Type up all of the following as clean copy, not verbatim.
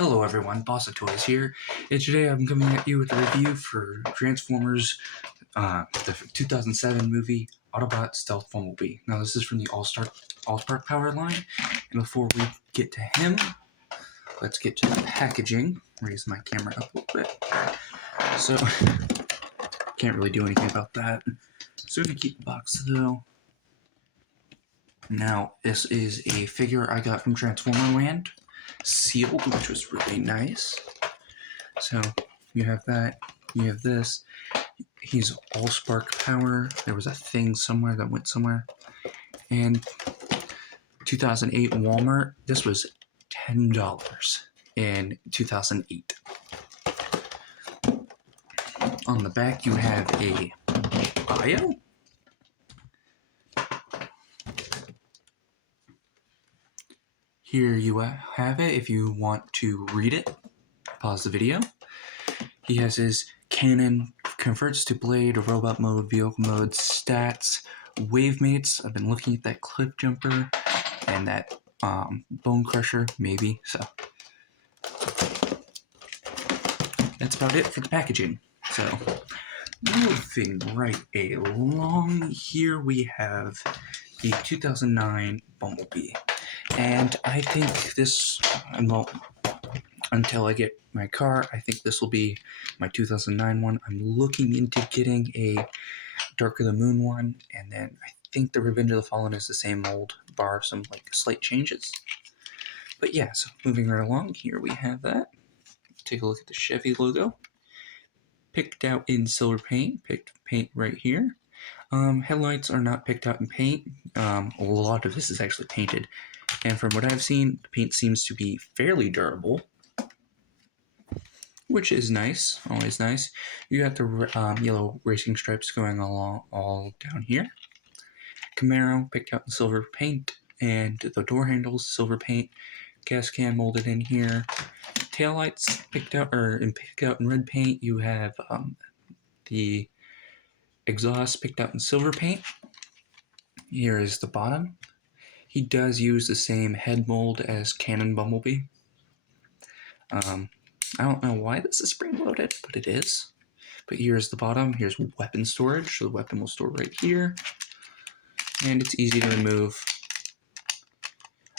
Hello everyone, Boss of Toys here, and today I'm coming at you with a review for Transformers, the 2007 movie Autobot Stealth Bumblebee. Now this is from the All-Spark Power line, and before we get to him, let's get to the packaging. Raise my camera up a little bit. So, can't really do anything about that. So I'm going to keep the box though. Now, this is a figure I got from Transformer Land, sealed, which was really nice. So you have that, you have this. He's all spark power. There was a thing somewhere that went somewhere. And 2008 Walmart, this was $10 in 2008. On the back you have a bio. Here you have it if you want to read it. Pause the video. He has his cannon, converts to blade, robot mode, vehicle mode, stats, wave mates. I've been looking at that cliff jumper and that bone crusher, maybe. So that's about it for the packaging. So moving right along, here we have the 2009 Bumblebee. And I think this, well, until I get my car, I think this will be my 2009 one. I'm looking into getting a Dark of the Moon one, and then I think the Revenge of the Fallen is the same mold, bar some like slight changes. But yeah, so moving right along, here we have that. Take a look at the Chevy logo. Picked out in silver paint, picked paint right here. Headlights are not picked out in paint. A lot of this is actually painted. And from what I've seen, the paint seems to be fairly durable, which is nice, always nice. You have the yellow racing stripes going along all down here. Camaro picked out in silver paint, and the door handles silver paint. Gas can molded in here. Taillights picked out in red paint. You have the exhaust picked out in silver paint. Here is the bottom. He does use the same head mold as Cannon Bumblebee. I don't know why this is spring-loaded, but it is. But here's the bottom. Here's weapon storage. So the weapon will store right here. And it's easy to remove.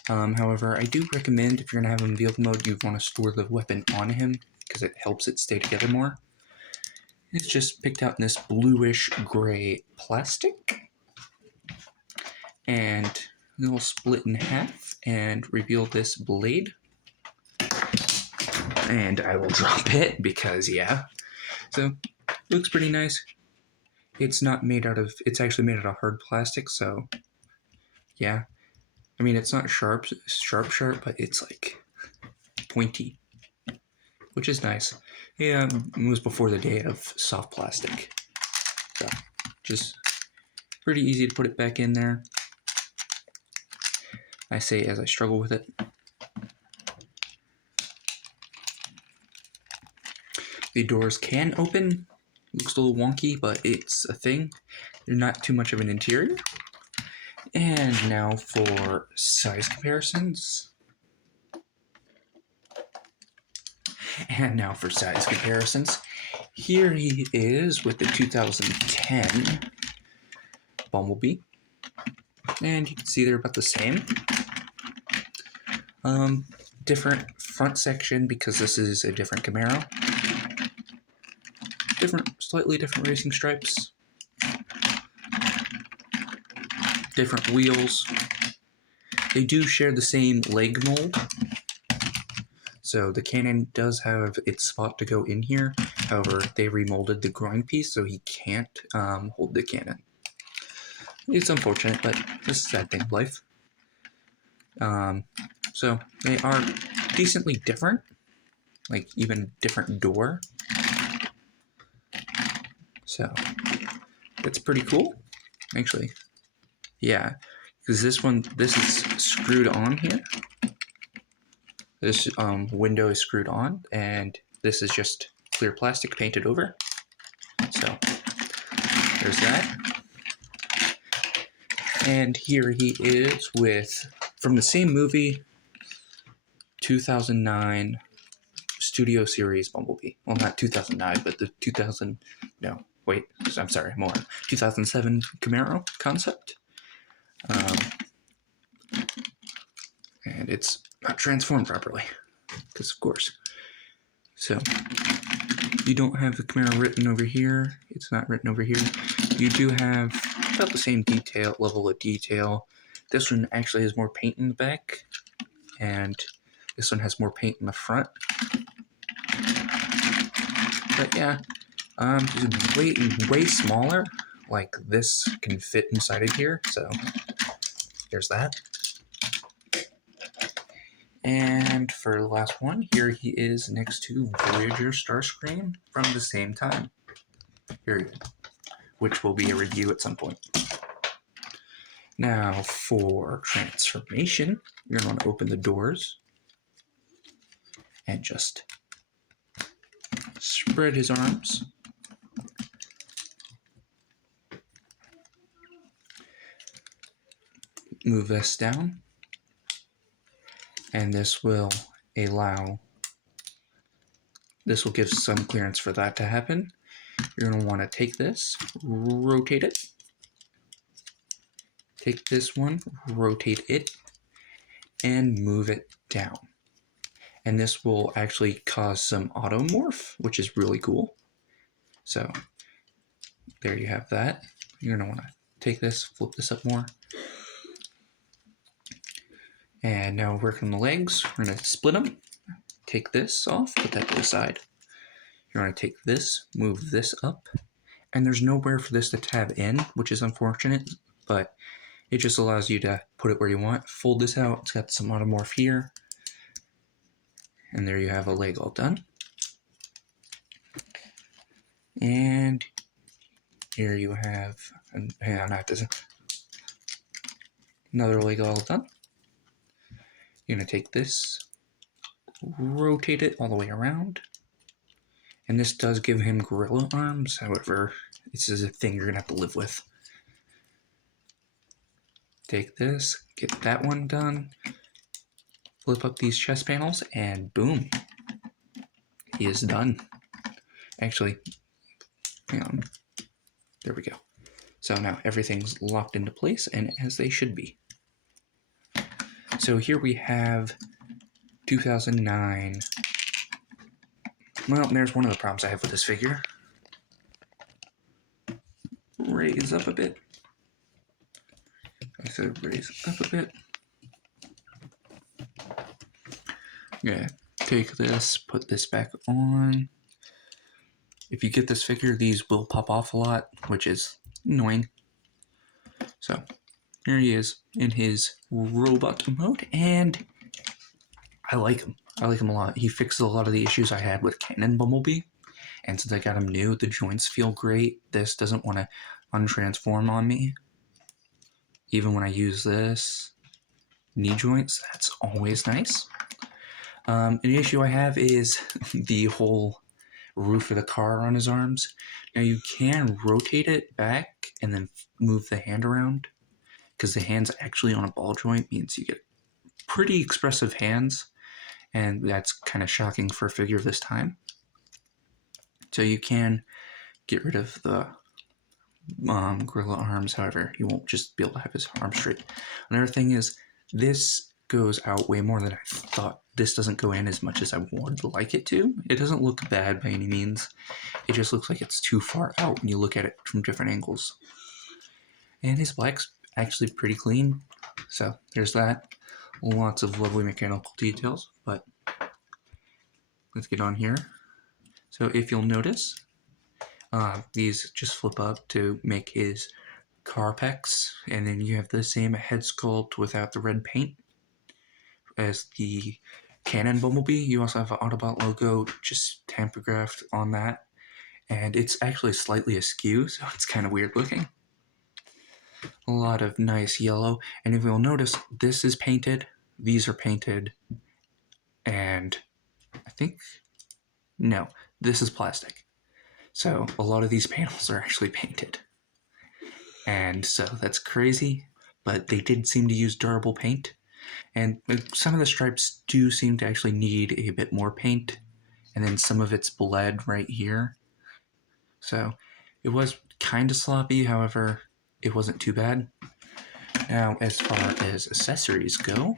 However, I do recommend if you're going to have him in vehicle mode, you want to store the weapon on him because it helps it stay together more. It's just picked out in this bluish gray plastic. And it will split in half and reveal this blade. And I will drop it because, yeah. So, looks pretty nice. It's not made out of, it's actually made out of hard plastic, so, yeah. I mean, it's not sharp, but it's like pointy, which is nice. Yeah, it was before the day of soft plastic. So, just pretty easy to put it back in there. I say as I struggle with it. The doors can open. Looks a little wonky, but it's a thing. They're not too much of an interior. And now for size comparisons. Here he is with the 2010 Bumblebee. And you can see they're about the same. Different front section because this is a different Camaro. Slightly different racing stripes. Different wheels. They do share the same leg mold. So the cannon does have its spot to go in here. However, they remolded the groin piece so he can't hold the cannon. It's unfortunate, but this is a sad thing of life. So they are decently different. Like even different door. So it's pretty cool, actually. Yeah, because this is screwed on here. This window is screwed on, and this is just clear plastic painted over. So there's that. And here he is with, from the same movie, 2009 Studio Series Bumblebee. Well, not 2009, but the 2000. No, wait. I'm sorry. More 2007 Camaro concept. And it's not transformed properly, because of course. So you don't have the Camaro written over here. It's not written over here. You do have about the same level of detail. This one actually has more paint in the back, and this one has more paint in the front. But yeah, way smaller. Like this can fit inside of here, so there's that. And for the last one, here he is next to Voyager Starscream from the same time. Here, which will be a review at some point. Now for transformation, you're going to want to open the doors and just spread his arms. Move this down, and this will give some clearance for that to happen. You're going to want to take this, rotate it, take this one, rotate it, and move it down. And this will actually cause some automorph, which is really cool. So there you have that. You're going to want to take this, flip this up more. And now working on the legs, we're going to split them. Take this off, put that to the side. You're going to take this, move this up. And there's nowhere for this to tab in, which is unfortunate, but it just allows you to put it where you want. Fold this out, it's got some automorph here. And there you have a leg all done. And here you have, another leg all done. You're going to take this, rotate it all the way around. And this does give him gorilla arms, however, this is a thing you're going to have to live with. Take this, get that one done, flip up these chest panels, and boom. He is done. Actually, hang on. There we go. So now everything's locked into place, and as they should be. So here we have 2009. Well, there's one of the problems I have with this figure. Raise up a bit. I said raise up a bit. Yeah, take this, put this back on. If you get this figure, these will pop off a lot, which is annoying. So here he is in his robot mode, and I like him. I like him a lot. He fixes a lot of the issues I had with Canon Bumblebee, and since I got him new, the joints feel great. This doesn't want to untransform on me. Even when I use this knee joints, that's always nice. An issue I have is the whole roof of the car on his arms. Now you can rotate it back and then move the hand around, because the hand's actually on a ball joint, means you get pretty expressive hands, and that's kind of shocking for a figure of this time. So you can get rid of the gorilla arms, however, you won't just be able to have his arms straight. Another thing is, this goes out way more than I thought. This doesn't go in as much as I would like it to. It doesn't look bad by any means. It just looks like it's too far out when you look at it from different angles. And his black's actually pretty clean. So there's that. Lots of lovely mechanical details, but let's get on here. So if you'll notice, these just flip up to make his car pecs, and then you have the same head sculpt without the red paint as the Canon Bumblebee. You also have an Autobot logo just tampographed on that, and it's actually slightly askew, so it's kind of weird looking. A lot of nice yellow, and if you'll notice, this is painted, these are painted, and I think, no, this is plastic. So a lot of these panels are actually painted. And so that's crazy, but they did seem to use durable paint. And some of the stripes do seem to actually need a bit more paint. and then some of it's bled right here. So it was kind of sloppy, however, it wasn't too bad. Now, as far as accessories go,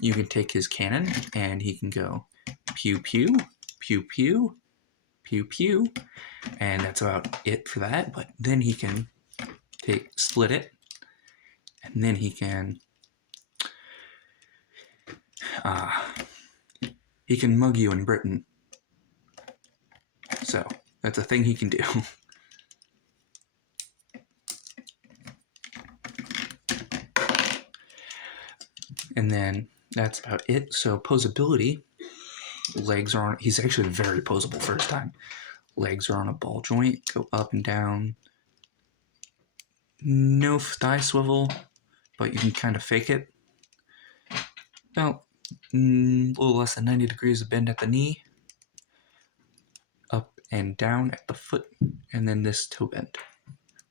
you can take his cannon and he can go pew pew, pew pew, pew pew, and that's about it for that. But then he can split it, and then he can mug you in Britain. So that's a thing he can do. And then that's about it. So posability, legs are on. He's actually very posable first time. Legs are on a ball joint, go up and down. No thigh swivel, but you can kind of fake it. About a little less than 90 degrees of bend at the knee, up and down at the foot, and then this toe bend,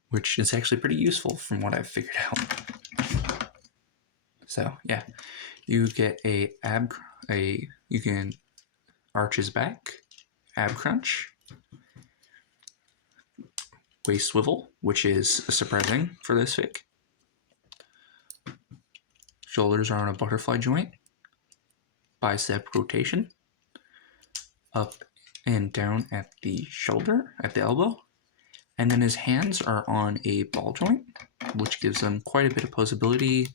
which is actually pretty useful from what I've figured out. So yeah, you get you can arch his back, ab crunch, waist swivel, which is surprising for this fig. Shoulders are on a butterfly joint, bicep rotation, up and down at the shoulder, at the elbow, and then his hands are on a ball joint, which gives them quite a bit of posability,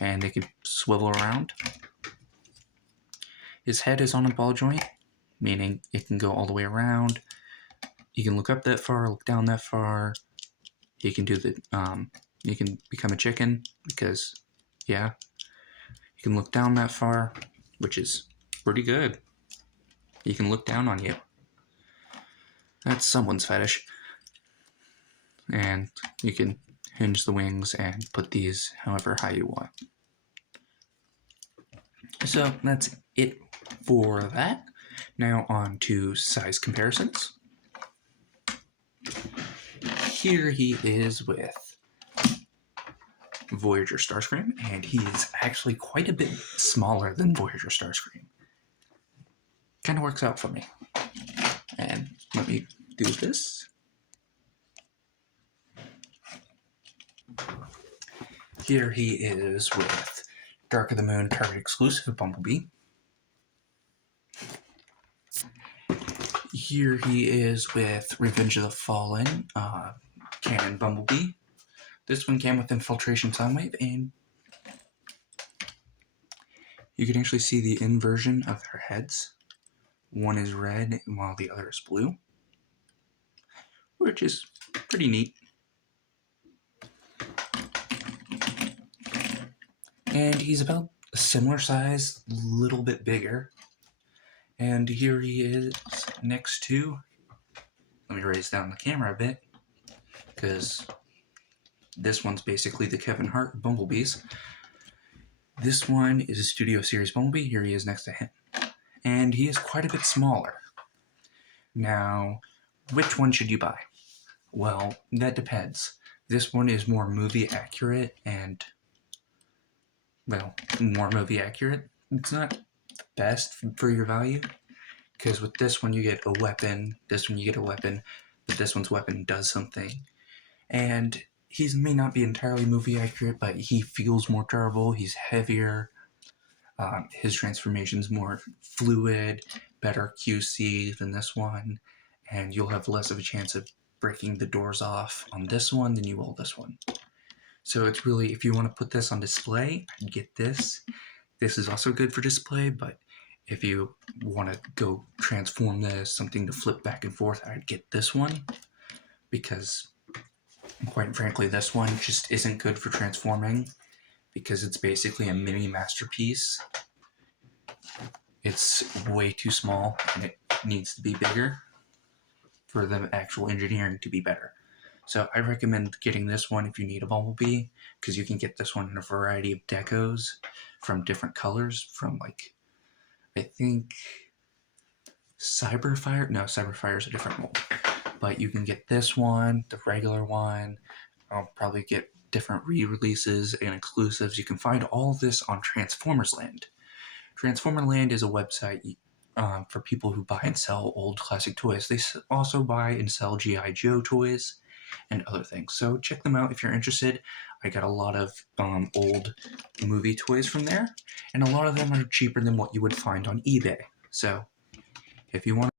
and they can swivel around. His head is on a ball joint, meaning it can go all the way around. He can look up that far, look down that far. He can do he can become a chicken because, yeah, he can look down that far, which is pretty good. He can look down on you. That's someone's fetish. And you can hinge the wings and put these however high you want. So that's it for that. Now on to size comparisons. Here he is with Voyager Starscream, and he's actually quite a bit smaller than Voyager Starscream. Kind of works out for me. And let me do this. Here he is with Dark of the Moon Target exclusive Bumblebee. Here he is with Revenge of the Fallen Canon Bumblebee. This one came with Infiltration Soundwave, and you can actually see the inversion of their heads. One is red while the other is blue, which is pretty neat. And he's about a similar size, a little bit bigger. And here he is next to, let me raise down the camera a bit, because this one's basically the Kevin Hart Bumblebees. This one is a Studio Series Bumblebee. Here he is next to him. And he is quite a bit smaller. Now, which one should you buy? Well, that depends. This one is more movie accurate and, well, more movie accurate. It's not the best for your value, because with this one you get a weapon, this one you get a weapon, but this one's weapon does something. And he may not be entirely movie accurate, but he feels more durable, he's heavier, his transformation's more fluid, better QC than this one, and you'll have less of a chance of breaking the doors off on this one than you will this one. So it's really, if you want to put this on display, I'd get this. This is also good for display, but if you want to go transform this, something to flip back and forth, I'd get this one, because quite frankly, this one just isn't good for transforming, because it's basically a mini masterpiece. It's way too small, and it needs to be bigger for the actual engineering to be better. So I recommend getting this one if you need a Bumblebee, because you can get this one in a variety of decos from different colors, from like, I think Cyberfire? No, Cyberfire is a different mold. But you can get this one, the regular one. I'll probably get different re-releases and exclusives. You can find all this on Transformers Land. Transformer Land is a website for people who buy and sell old classic toys. They also buy and sell G.I. Joe toys and other things. So check them out if you're interested. I got a lot of old movie toys from there, and a lot of them are cheaper than what you would find on eBay. So if you want